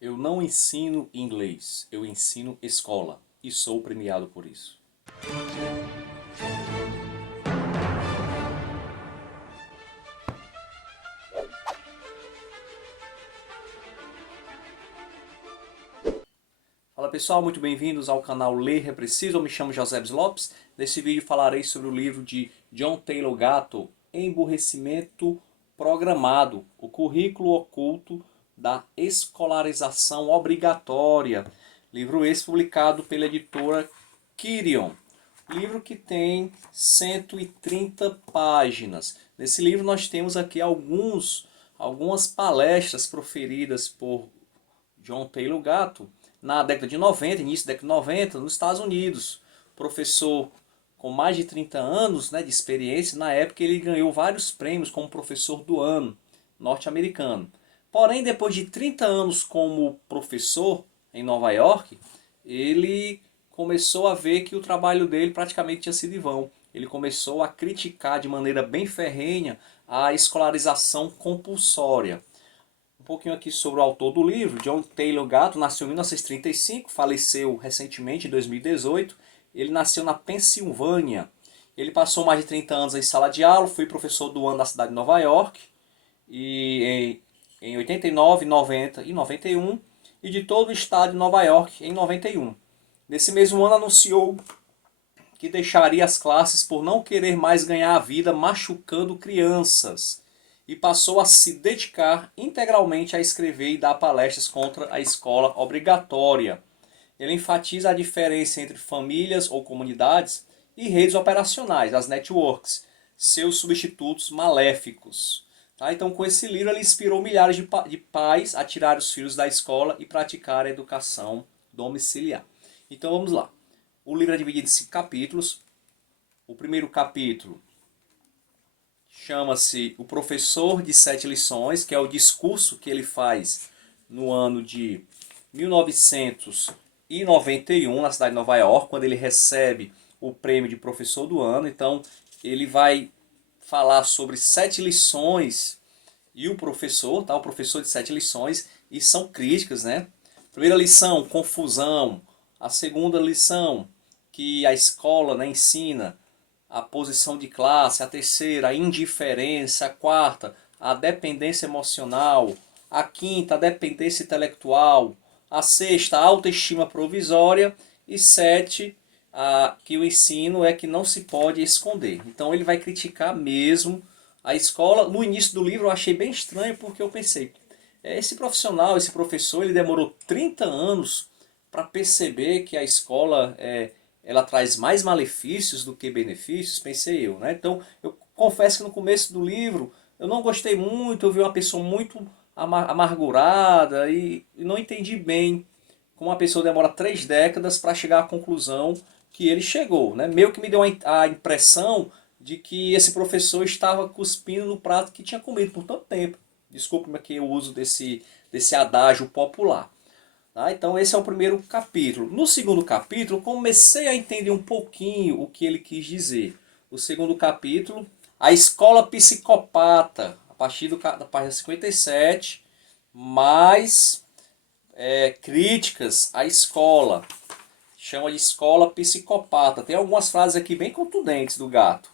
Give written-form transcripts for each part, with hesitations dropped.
Eu não ensino inglês, eu ensino escola e sou premiado por isso. Fala pessoal, muito bem-vindos ao canal Ler é Preciso. Eu me chamo José Lopes. Nesse vídeo falarei sobre o livro de John Taylor Gatto, Emburrecimento Programado, o currículo oculto da escolarização obrigatória. Livro esse publicado pela editora Quirion. Livro que tem 130 páginas. Nesse livro nós temos aqui algumas palestras proferidas por John Taylor Gatto na década de 90, início da década de 90, nos Estados Unidos. Professor com mais de 30 anos, né, de experiência, na época ele ganhou vários prêmios como professor do ano norte-americano. Porém, depois de 30 anos como professor em Nova York, ele começou a ver que o trabalho dele praticamente tinha sido em vão. Ele começou a criticar de maneira bem ferrenha a escolarização compulsória. Um pouquinho aqui sobre o autor do livro. John Taylor Gatto nasceu em 1935, faleceu recentemente em 2018. Ele nasceu na Pensilvânia. Ele passou mais de 30 anos em sala de aula, foi professor do ano na cidade de Nova York, e em 89, 90 e 91, e de todo o estado de Nova York em 91. Nesse mesmo ano anunciou que deixaria as classes por não querer mais ganhar a vida machucando crianças e passou a se dedicar integralmente a escrever e dar palestras contra a escola obrigatória. Ele enfatiza a diferença entre famílias ou comunidades e redes operacionais, as networks, seus substitutos maléficos. Tá? Então, com esse livro, ele inspirou milhares de pais a tirar os filhos da escola e praticar a educação domiciliar. Então, vamos lá. O livro é dividido em 5 capítulos. O primeiro capítulo chama-se O Professor de Sete Lições, que é o discurso que ele faz no ano de 1991, na cidade de Nova York, quando ele recebe o prêmio de professor do ano. Então, ele vai falar sobre 7 lições e o professor, tá? O professor de 7 lições, e são críticas, né? Primeira lição, confusão. A segunda lição, que a escola, né, ensina a posição de classe. A terceira, a indiferença. A quarta, a dependência emocional. A quinta, a dependência intelectual. A sexta, a autoestima provisória. E sete, que o ensino é que não se pode esconder. Então ele vai criticar mesmo a escola. No início do livro eu achei bem estranho, porque eu pensei, esse profissional, esse professor, ele demorou 30 anos para perceber que a escola ela traz mais malefícios do que benefícios, pensei eu. Né? Então, eu confesso que no começo do livro eu não gostei muito, eu vi uma pessoa muito amargurada e não entendi bem como uma pessoa demora 3 décadas para chegar à conclusão que ele chegou. Né? Meio que me deu a impressão de que esse professor estava cuspindo no prato que tinha comido por tanto tempo. Desculpe-me aqui o uso desse adágio popular. Tá? Então esse é o primeiro capítulo. No segundo capítulo, comecei a entender um pouquinho o que ele quis dizer. O segundo capítulo, a escola psicopata, a partir da página 57, mais críticas à escola. Chama de escola psicopata. Tem algumas frases aqui bem contundentes do Gatto,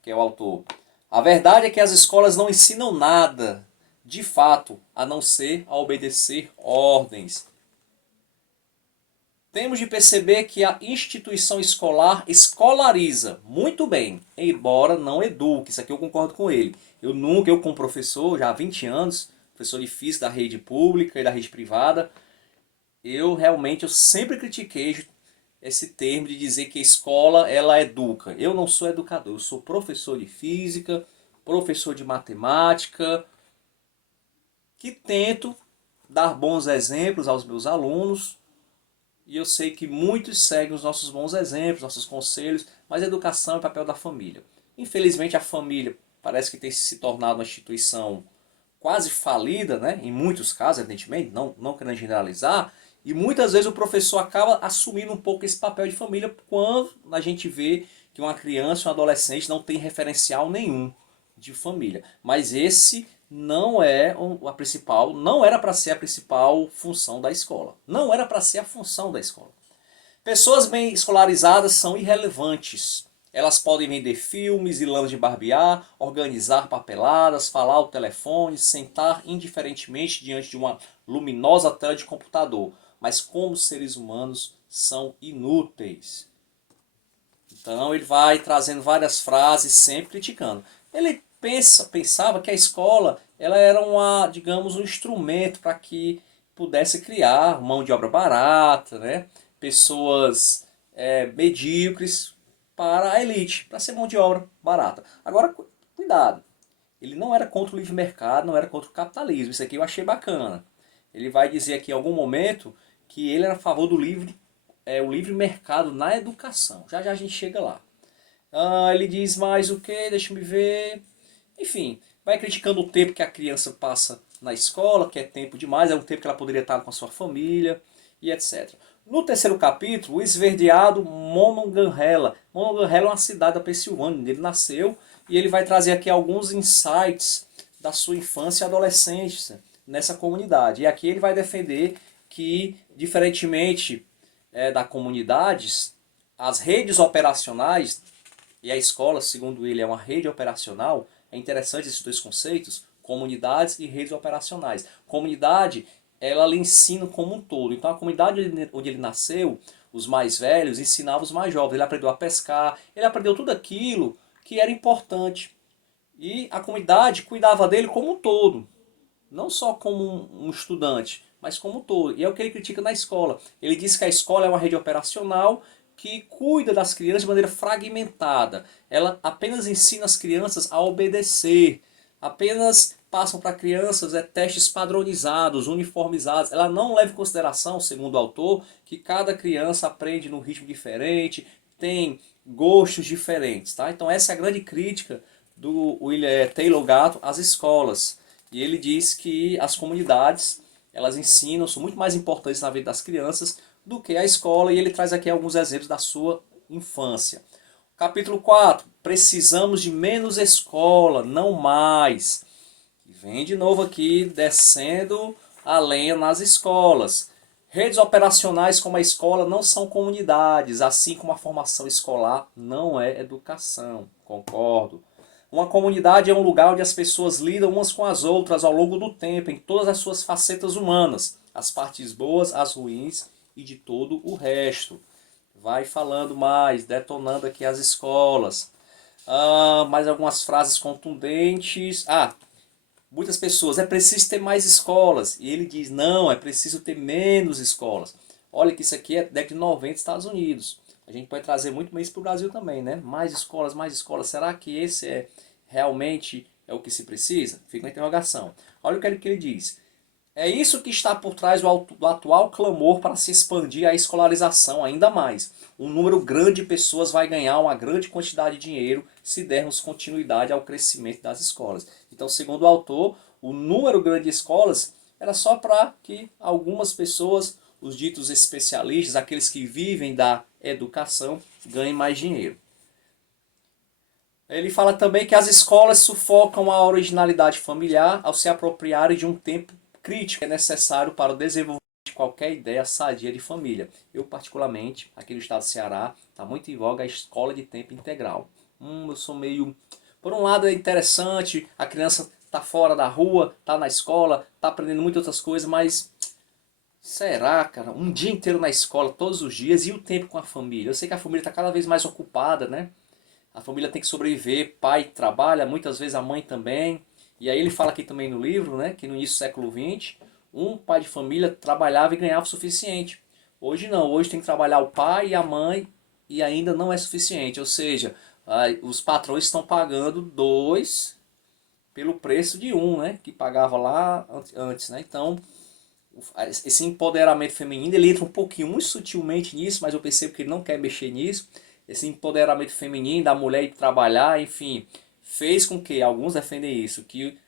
que é o autor. A verdade é que as escolas não ensinam nada, de fato, a não ser a obedecer ordens. Temos de perceber que a instituição escolar escolariza muito bem, embora não eduque. Isso aqui eu concordo com ele. Eu como professor, já há 20 anos, professor de física da rede pública e da rede privada, eu sempre critiquei esse termo de dizer que a escola ela educa. Eu não sou educador, eu sou professor de física, professor de matemática, que tento dar bons exemplos aos meus alunos. E eu sei que muitos seguem os nossos bons exemplos, nossos conselhos, mas a educação é o papel da família. Infelizmente a família parece que tem se tornado uma instituição quase falida, né? Em muitos casos, evidentemente, não querendo generalizar, e muitas vezes o professor acaba assumindo um pouco esse papel de família quando a gente vê que uma criança, um adolescente não tem referencial nenhum de família. Mas esse não é a principal, não era para ser a principal função da escola. Não era para ser a função da escola. Pessoas bem escolarizadas são irrelevantes. Elas podem vender filmes e lãs de barbear, organizar papeladas, falar ao telefone, sentar indiferentemente diante de uma luminosa tela de computador. Mas como seres humanos são inúteis. Então ele vai trazendo várias frases, sempre criticando. Ele pensava que a escola ela era digamos, um instrumento para que pudesse criar mão de obra barata, né? Pessoas medíocres para a elite, para ser mão de obra barata. Agora, cuidado, ele não era contra o livre mercado, não era contra o capitalismo, isso aqui eu achei bacana. Ele vai dizer aqui em algum momento que ele era a favor do o livre mercado na educação. Já já a gente chega lá. Ele diz mais o que? Deixa eu ver. Enfim, vai criticando o tempo que a criança passa na escola, que é tempo demais, é um tempo que ela poderia estar com a sua família e etc. No terceiro capítulo, o esverdeado Monongahela. Monongahela é uma cidade da Pensilvânia, onde ele nasceu, e ele vai trazer aqui alguns insights da sua infância e adolescência nessa comunidade. E aqui ele vai defender que, diferentemente da comunidades, as redes operacionais, e a escola, segundo ele, é uma rede operacional. É interessante esses dois conceitos, comunidades e redes operacionais. Comunidade, ela lhe ensina como um todo. Então a comunidade onde ele nasceu, os mais velhos ensinavam os mais jovens. Ele aprendeu a pescar, ele aprendeu tudo aquilo que era importante. E a comunidade cuidava dele como um todo. Não só como um estudante, mas como um todo. E é o que ele critica na escola. Ele diz que a escola é uma rede operacional que cuida das crianças de maneira fragmentada. Ela apenas ensina as crianças a obedecer. Apenas passam para crianças testes padronizados, uniformizados. Ela não leva em consideração, segundo o autor, que cada criança aprende num ritmo diferente, tem gostos diferentes. Tá? Então essa é a grande crítica do William Taylor Gatto às escolas. E ele diz que as comunidades, elas ensinam, são muito mais importantes na vida das crianças do que a escola, e ele traz aqui alguns exemplos da sua infância. Capítulo 4, precisamos de menos escola, não mais. E vem de novo aqui, descendo a lenha nas escolas. Redes operacionais como a escola não são comunidades, assim como a formação escolar não é educação. Concordo. Uma comunidade é um lugar onde as pessoas lidam umas com as outras ao longo do tempo, em todas as suas facetas humanas, as partes boas, as ruins e de todo o resto. Vai falando mais, detonando aqui as escolas. Mais algumas frases contundentes. Muitas pessoas, é preciso ter mais escolas. E ele diz, não, é preciso ter menos escolas. Olha que isso aqui é década de 90 Estados Unidos. A gente pode trazer muito mais para o Brasil também, né? Mais escolas, mais escolas. Será que esse realmente é o que se precisa? Fica uma interrogação. Olha o que ele diz. É isso que está por trás do atual clamor para se expandir a escolarização ainda mais. Um número grande de pessoas vai ganhar uma grande quantidade de dinheiro se dermos continuidade ao crescimento das escolas. Então, segundo o autor, o número grande de escolas era só para que algumas pessoas, os ditos especialistas, aqueles que vivem da educação, ganhem mais dinheiro. Ele fala também que as escolas sufocam a originalidade familiar ao se apropriarem de um tempo crítico que é necessário para o desenvolvimento de qualquer ideia sadia de família. Eu, particularmente, aqui no estado do Ceará, está muito em voga a escola de tempo integral. Eu sou meio... Por um lado é interessante, a criança está fora da rua, está na escola, está aprendendo muitas outras coisas, mas... Será, cara? Um dia inteiro na escola, todos os dias, e o tempo com a família? Eu sei que a família está cada vez mais ocupada, né? A família tem que sobreviver, pai trabalha, muitas vezes a mãe também. E aí ele fala aqui também no livro, né, que no início do século XX, um pai de família trabalhava e ganhava o suficiente. Hoje não, hoje tem que trabalhar o pai e a mãe e ainda não é suficiente. Ou seja, os patrões estão pagando dois pelo preço de um, né, que pagava lá antes. Né? Então, esse empoderamento feminino, ele entra um pouquinho, muito sutilmente nisso, mas eu percebo que ele não quer mexer nisso. Esse empoderamento feminino da mulher ir trabalhar, enfim, fez com que, alguns defendem isso, que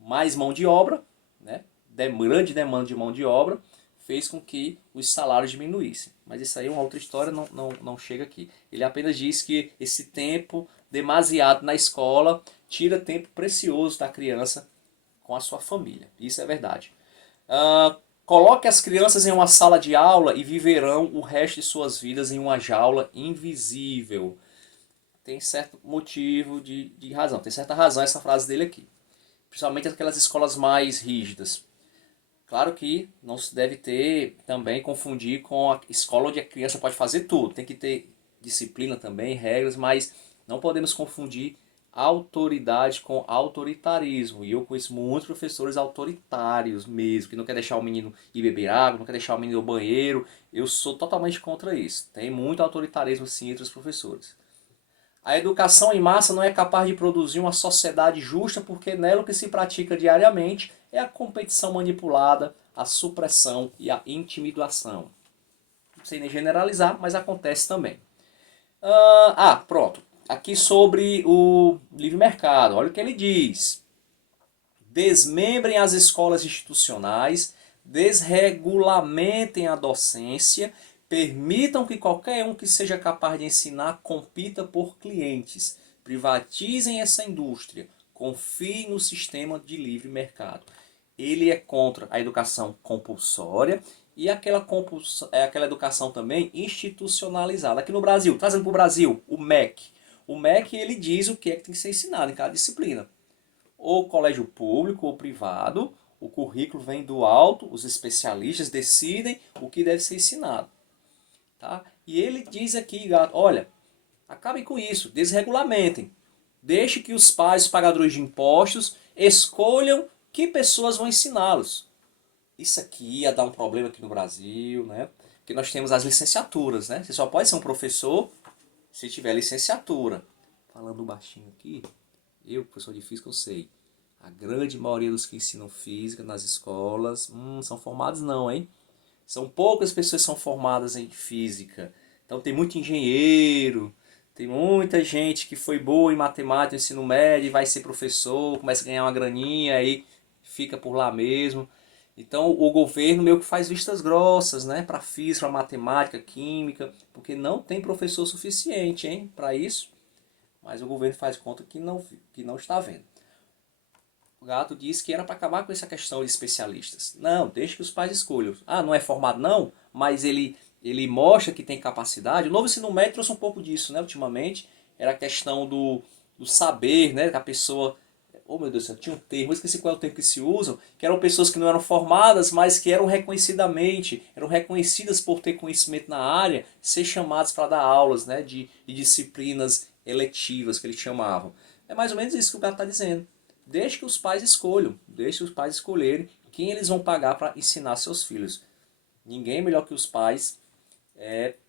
mais mão de obra, né, grande demanda de mão de obra, fez com que os salários diminuíssem. Mas isso aí é uma outra história, não chega aqui. Ele apenas diz que esse tempo demasiado na escola tira tempo precioso da criança com a sua família. Isso é verdade. Coloque as crianças em uma sala de aula e viverão o resto de suas vidas em uma jaula invisível. Tem certo motivo de razão, tem certa razão essa frase dele aqui. Principalmente aquelas escolas mais rígidas. Claro que não se deve ter também confundir com a escola onde a criança pode fazer tudo. Tem que ter disciplina também, regras, mas não podemos confundir autoridade com autoritarismo. E eu conheço muitos professores autoritários mesmo, que não quer deixar o menino ir beber água, não quer deixar o menino ir ao banheiro. Eu sou totalmente contra isso. Tem muito autoritarismo sim entre os professores. A educação em massa não é capaz de produzir uma sociedade justa porque nela o que se pratica diariamente é a competição manipulada, a supressão e a intimidação. Sem nem generalizar, mas acontece também. Pronto. Aqui sobre o livre mercado. Olha o que ele diz. Desmembrem as escolas institucionais, desregulamentem a docência, permitam que qualquer um que seja capaz de ensinar compita por clientes. Privatizem essa indústria. Confiem no sistema de livre mercado. Ele é contra a educação compulsória e aquela educação também institucionalizada. Aqui no Brasil, trazendo para o Brasil, o MEC. O MEC ele diz o que é que tem que ser ensinado em cada disciplina. Ou colégio público ou privado, o currículo vem do alto, os especialistas decidem o que deve ser ensinado. Tá? E ele diz aqui, olha, acabem com isso, desregulamentem. Deixe que os pais, os pagadores de impostos, escolham que pessoas vão ensiná-los. Isso aqui ia dar um problema aqui no Brasil, né? Porque nós temos as licenciaturas, né? Você só pode ser um professor se tiver licenciatura. Falando baixinho aqui, eu, professor de física, eu sei. A grande maioria dos que ensinam física nas escolas, são formados não, hein? São poucas pessoas que são formadas em física. Então tem muito engenheiro, tem muita gente que foi boa em matemática, ensino médio, vai ser professor, começa a ganhar uma graninha, aí fica por lá mesmo. Então o governo meio que faz vistas grossas, né, para física, para matemática, química, porque não tem professor suficiente, hein, para isso. Mas o governo faz conta que não está vendo. O Gato disse que era para acabar com essa questão de especialistas. Não, deixa que os pais escolham. Não é formado não, mas ele mostra que tem capacidade. O novo ensino médio trouxe um pouco disso, né, ultimamente. Era a questão do saber, né, que a pessoa... Oh meu Deus do céu, tinha um termo, eu esqueci qual é o termo que se usam, que eram pessoas que não eram formadas, mas que eram reconhecidas por ter conhecimento na área, ser chamadas para dar aulas, né, de disciplinas eletivas que eles chamavam. É mais ou menos isso que o Gato está dizendo. Deixe que os pais escolham, deixe os pais escolherem quem eles vão pagar para ensinar seus filhos. Ninguém melhor que os pais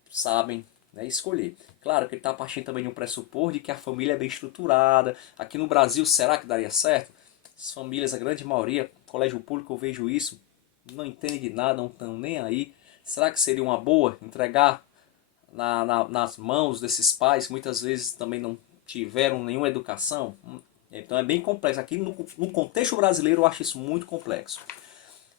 sabem, né, escolher. Claro que ele está partindo também de um pressuposto de que a família é bem estruturada. Aqui no Brasil, será que daria certo? As famílias, a grande maioria, colégio público, eu vejo isso, não entendem de nada, não estão nem aí. Será que seria uma boa entregar nas mãos desses pais, que muitas vezes também não tiveram nenhuma educação? Então é bem complexo. Aqui no contexto brasileiro eu acho isso muito complexo.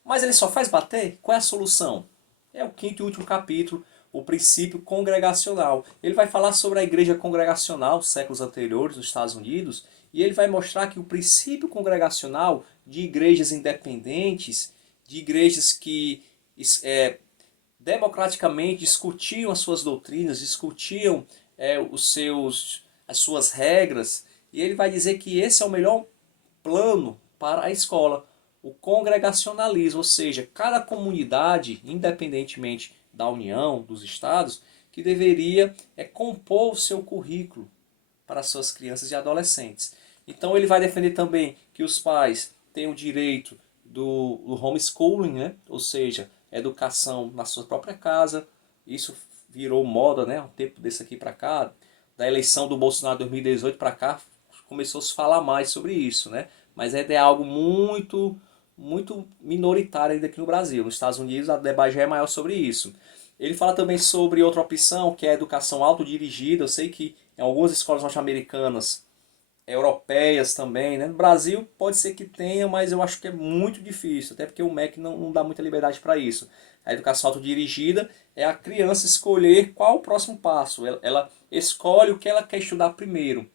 Mas ele só faz bater? Qual é a solução? É o quinto e último capítulo, o princípio congregacional. Ele vai falar sobre a igreja congregacional, séculos anteriores, nos Estados Unidos, e ele vai mostrar que o princípio congregacional de igrejas independentes, de igrejas que democraticamente discutiam as suas doutrinas, discutiam as suas regras, e ele vai dizer que esse é o melhor plano para a escola, o congregacionalismo, ou seja, cada comunidade, independentemente da União, dos estados, que deveria compor o seu currículo para suas crianças e adolescentes. Então ele vai defender também que os pais têm o direito do homeschooling, né? Ou seja, educação na sua própria casa. Isso virou moda, né? Um tempo desse aqui para cá, da eleição do Bolsonaro 2018 para cá, começou a se falar mais sobre isso, né? Mas é algo muito minoritário ainda aqui no Brasil. Nos Estados Unidos a debate já é maior sobre isso. Ele fala também sobre outra opção, que é a educação autodirigida. Eu sei que em algumas escolas norte-americanas, europeias também, né? No Brasil pode ser que tenha, mas eu acho que é muito difícil, até porque o MEC não dá muita liberdade para isso. A educação autodirigida é a criança escolher qual o próximo passo. Ela escolhe o que ela quer estudar primeiro.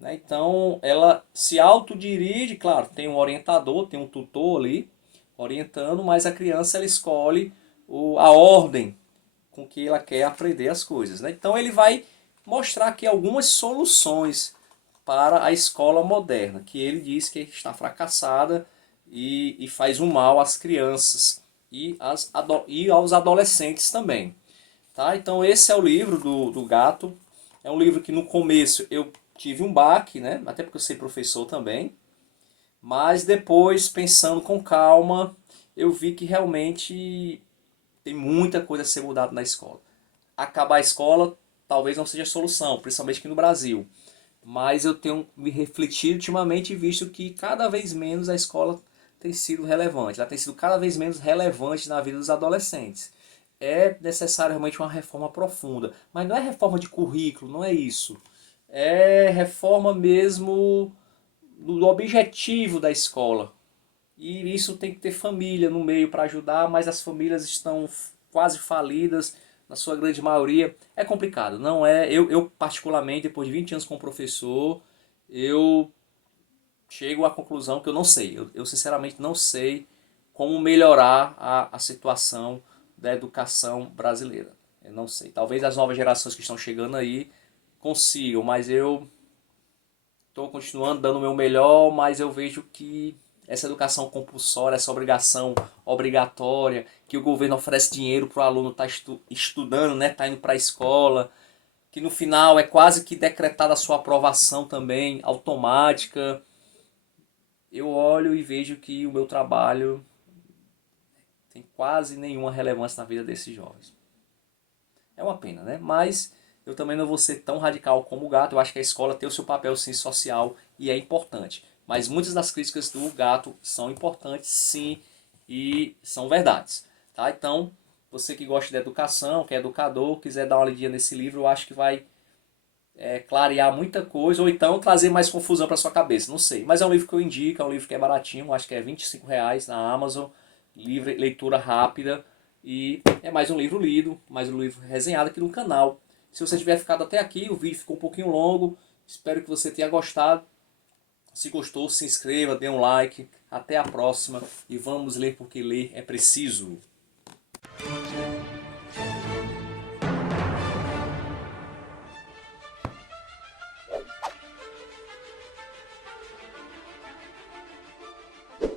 né? Então ela se autodirige, claro, tem um orientador, tem um tutor ali orientando, mas a criança ela escolhe a ordem com que ela quer aprender as coisas, né? Então ele vai mostrar aqui algumas soluções para a escola moderna, que ele diz que está fracassada e faz um mal às crianças e aos adolescentes também. Tá? Então esse é o livro do gato. É um livro que no começo eu tive um baque, né? Até porque eu sou professor também. Mas depois, pensando com calma, eu vi que realmente tem muita coisa a ser mudada na escola. Acabar a escola talvez não seja a solução, principalmente aqui no Brasil. Mas eu tenho me refletido ultimamente e visto que cada vez menos a escola tem sido relevante. Ela tem sido cada vez menos relevante na vida dos adolescentes. É necessário realmente uma reforma profunda. Mas não é reforma de currículo, não é isso. É reforma mesmo do objetivo da escola. E isso tem que ter família no meio para ajudar, mas as famílias estão quase falidas, na sua grande maioria. É complicado, não é? Eu particularmente, depois de 20 anos como professor, eu chego à conclusão que eu não sei. Eu sinceramente não sei como melhorar a situação da educação brasileira. Eu não sei. Talvez as novas gerações que estão chegando aí consigam, mas eu estou continuando dando o meu melhor, mas eu vejo que essa educação compulsória, essa obrigação obrigatória, que o governo oferece dinheiro para o aluno estar estudando, né, tá indo para a escola, que no final é quase que decretada a sua aprovação também, automática. Eu olho e vejo que o meu trabalho tem quase nenhuma relevância na vida desses jovens. É uma pena, né? Mas eu também não vou ser tão radical como o gato. Eu acho que a escola tem o seu papel sim social e é importante. Mas muitas das críticas do gato são importantes sim e são verdades. Tá? Então, você que gosta de educação, que é educador, quiser dar uma lidinha nesse livro, eu acho que vai clarear muita coisa, ou então trazer mais confusão para sua cabeça, não sei. Mas é um livro que eu indico, é um livro que é baratinho, acho que é R$ 25 na Amazon, livre, leitura rápida, e é mais um livro lido, mais um livro resenhado aqui no canal. Se você tiver ficado até aqui, o vídeo ficou um pouquinho longo, espero que você tenha gostado. Se gostou, se inscreva, dê um like, até a próxima, e vamos ler porque ler é preciso.